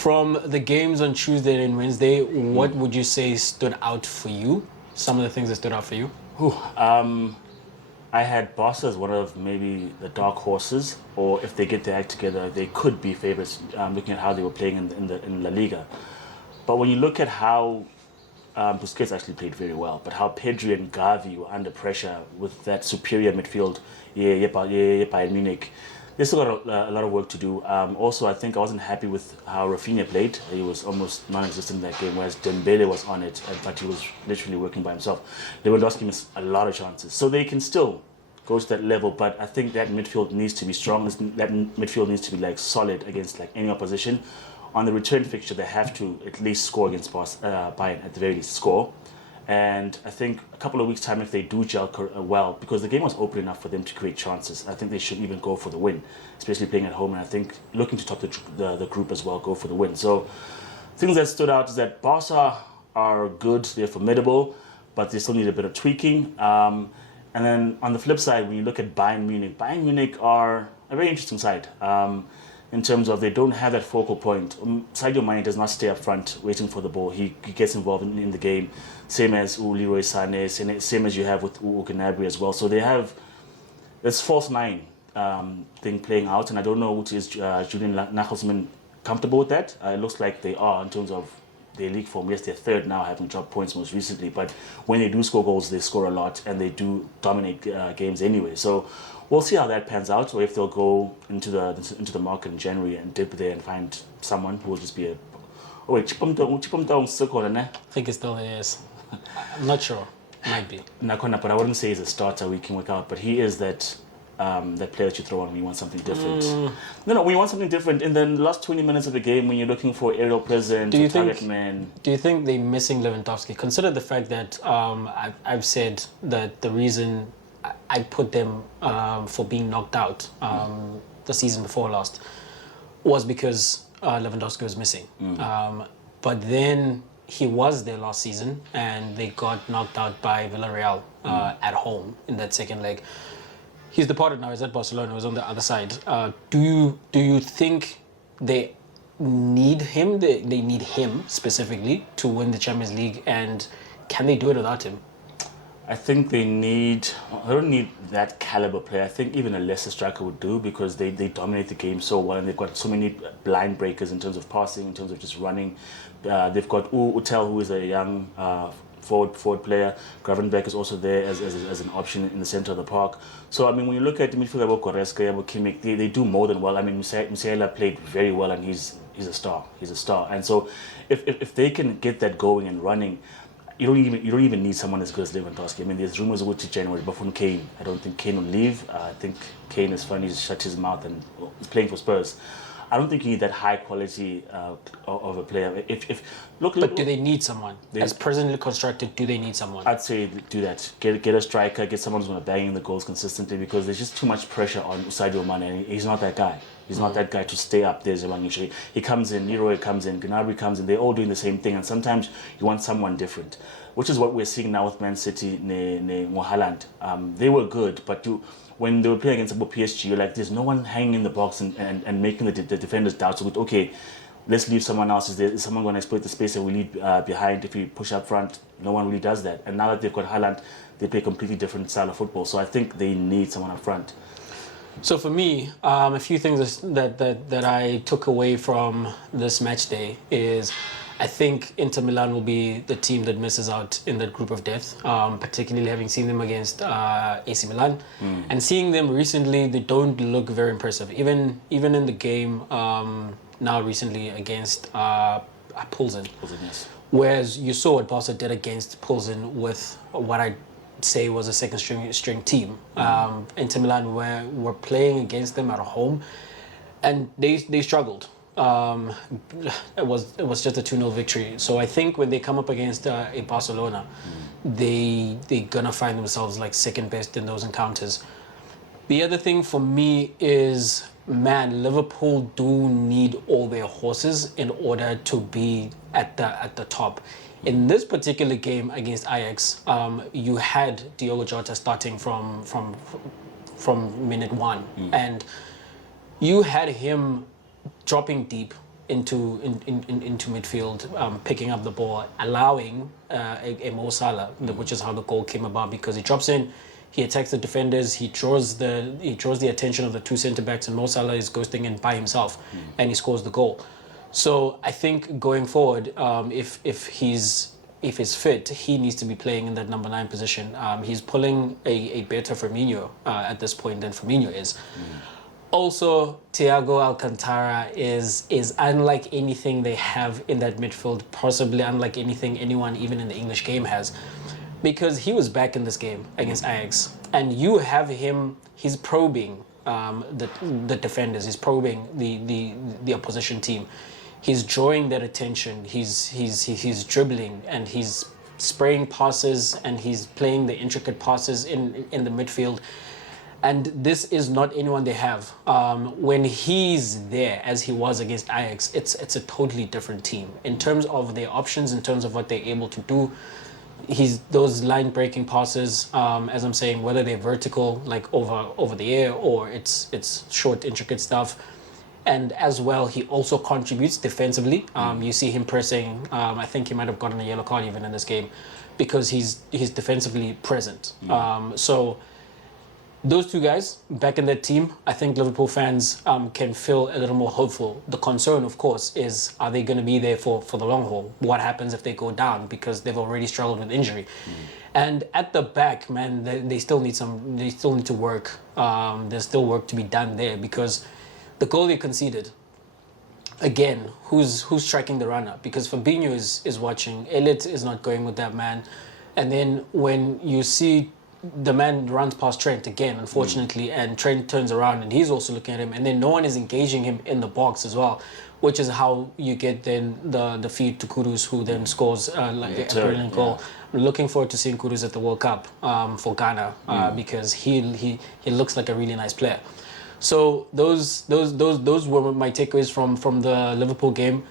From the games on Tuesday and Wednesday, what would you say stood out for you? Some of the things that stood out for you? I had Barca as one of maybe the dark horses, or if they get their act together, they could be favourites. Looking at how they were playing in La Liga, but when you look at how Busquets actually played very well, but how Pedri and Gavi were under pressure with that superior midfield, Bayern Munich. They still got a lot of work to do. Also, I think I wasn't happy with how Rafinha played. He was almost non-existent in that game, whereas Dembele was on it, but he was literally working by himself. Lewandowski missed a lot of chances. So they can still go to that level, but I think that midfield needs to be strong. That midfield needs to be like solid against like any opposition. On the return fixture, they have to at least score against Bayern, at the very least score. And I think a couple of weeks' time, if they do gel well, because the game was open enough for them to create chances, I think they should even go for the win, especially playing at home. And I think looking to top the group as well, go for the win. So things that stood out is that Barca are good, they're formidable, but they still need a bit of tweaking. And then on the flip side, when you look at Bayern Munich are a very interesting side. In terms of they don't have that focal point. Sadio Mane does not stay up front waiting for the ball. He gets involved in the game, same as Leroy Sané, same as you have with Gnabry as well. So they have this false nine thing playing out, and I don't know which is Julian Nagelsmann comfortable with that. It looks like they are in terms of their league form. Yes, they're third now, having dropped points most recently, but when they do score goals, they score a lot, and they do dominate games anyway. So we'll see how that pans out, or if they'll go into the market in January and dip there and find someone who will just be a... Oh wait, I think it still is. I'm not sure. Might be. Nakona, but I wouldn't say he's a starter we can work out, but he is that player that you throw on when you want something different. No, when you want something different, in the last 20 minutes of the game, when you're looking for aerial presence, target man... Do you think they're missing Lewandowski? Consider the fact that I've said that the reason I put them for being knocked out the season before last was because Lewandowski was missing. But then he was there last season and they got knocked out by Villarreal at home in that second leg. He's departed now. He's at Barcelona. He's on the other side. Do you think they need him? They need him specifically to win the Champions League, and can they do it without him? I think they don't need that caliber player. I think even a lesser striker would do, because they dominate the game so well, and they've got so many blind breakers in terms of passing, in terms of just running. They've got Utel, who is a young forward player. Gravenberch is also there as an option in the center of the park. So, I mean, when you look at the midfield, about Goretzka, about Kimmich, they do more than well. I mean, Musiala played very well, and he's a star. He's a star. And so if they can get that going and running, you don't even need someone as good as Lewandowski. I mean, there's rumors about January, but from Kane, I don't think Kane will leave. I think Kane is funny, he's shut his mouth and he's playing for Spurs. I don't think you need that high quality of a player. But do they need someone? As presently constructed, do they need someone? I'd say do that. Get a striker, get someone who's going to bang in the goals consistently, because there's just too much pressure on Sadio Mane, and he's not that guy. He's not that guy to stay up there. Usually he comes in, Leroy comes in, Gnabry comes in. They're all doing the same thing, and sometimes you want someone different, which is what we're seeing now with Man City, Haaland. They were good, but when they were playing against PSG, you're like, there's no one hanging in the box and making the defenders doubt. So, okay, let's leave someone else. Is someone going to exploit the space that we leave behind if we push up front? No one really does that. And now that they've got Haaland, they play a completely different style of football. So I think they need someone up front. So for me, a few things that I took away from this match day is, I think Inter Milan will be the team that misses out in that group of death, particularly having seen them against AC Milan. And seeing them recently, they don't look very impressive. Even in the game now recently against Pilsen. Yes. Whereas you saw what Barca did against Pilsen with what I say was a second string team. Inter Milan were playing against them at home, and they struggled. It was just a 2-0 victory. So I think when they come up against a Barcelona, they're gonna find themselves like second best in those encounters. The other thing for me is, man, Liverpool do need all their horses in order to be at the top. In this particular game against Ajax, you had Diogo Jota starting from minute one, and you had him dropping deep into midfield, picking up the ball, allowing a Mo Salah, which is how the goal came about, because he drops in, he attacks the defenders, he draws the attention of the two centre backs, and Mo Salah is ghosting in by himself, and he scores the goal. So I think going forward, if he's fit, he needs to be playing in that number 9 position. He's pulling a better Firmino at this point than Firmino is. Also, Thiago Alcantara is unlike anything they have in that midfield, possibly unlike anything anyone even in the English game has, because he was back in this game against Ajax, and you have him. He's probing the defenders. He's probing the opposition team. He's drawing their attention. He's dribbling, and he's spraying passes, and he's playing the intricate passes in the midfield. And this is not anyone they have. When he's there, as he was against Ajax, it's a totally different team in terms of their options, in terms of what they're able to do. He's those line breaking passes, as I'm saying, whether they're vertical, like over the air, or it's short intricate stuff. And as well, he also contributes defensively. You see him pressing. I think he might have gotten a yellow card even in this game, because he's defensively present. So those two guys back in that team, I think Liverpool fans can feel a little more hopeful. The concern, of course, is, are they going to be there for the long haul? What happens if they go down, because they've already struggled with injury? And at the back, man, they still need to work. There's still work to be done there, because the goal they conceded, again, who's tracking the runner? Because Fabinho is watching. Elliott is not going with that man. And then when you see the man runs past Trent again, unfortunately, and Trent turns around and he's also looking at him, and then no one is engaging him in the box as well, which is how you get then the feed to Kudus, who then scores a brilliant goal. I'm looking forward to seeing Kudus at the World Cup for Ghana, because he looks like a really nice player. So those were my takeaways from the Liverpool game.